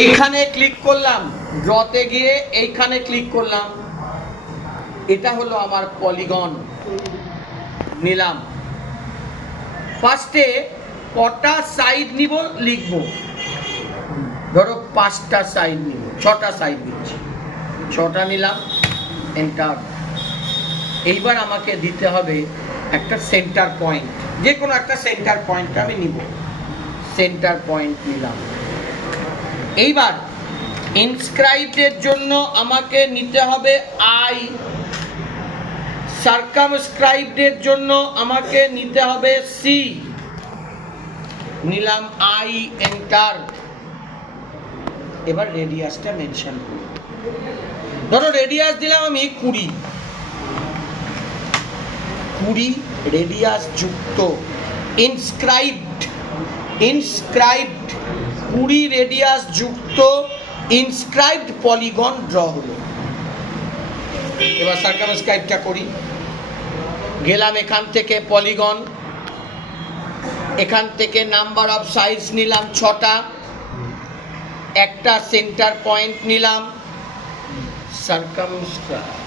এইখানে ক্লিক করলাম, ড্রতে গিয়ে এইখানে ক্লিক করলাম, এটা হলো আমার পলিগন নিলাম। ফার্স্টে কটা সাইড নিব লিখবো, ধরো 5টা সাইড নিব, 6টা সাইড নিচ্ছি, 6টা নিলাম, এন্টার। এইবার আমাকে দিতে হবে একটা সেন্টার পয়েন্ট, যে কোনো একটা সেন্টার পয়েন্ট আমি নিব, সেন্টার পয়েন্ট নিলাম। এইবার ইনস্ক্রাইবের জন্য আমাকে নিতে হবে আই, সার্কামস্ক্রাইবের জন্য আমাকে নিতে হবে সি, নিলাম আই, এন্টার। এবার রেডিয়াসটা মেনশন করব, ধরো রেডিয়াস দিলাম আমি 20 রেডিয়াস যুক্ত ইনস্ক্রাইবড 20 রেডিয়াস যুক্ত ইনস্ক্রাইবড পলিগন ড্র হলো। এবার সার্কামস্ক্রাইবটা করি, গেলাম এখান থেকে পলিগন, এখান থেকে নাম্বার অফ সাইজ নিলাম 6টা, একটা সেন্টার পয়েন্ট নিলাম, সার্কামস্ক্রাইব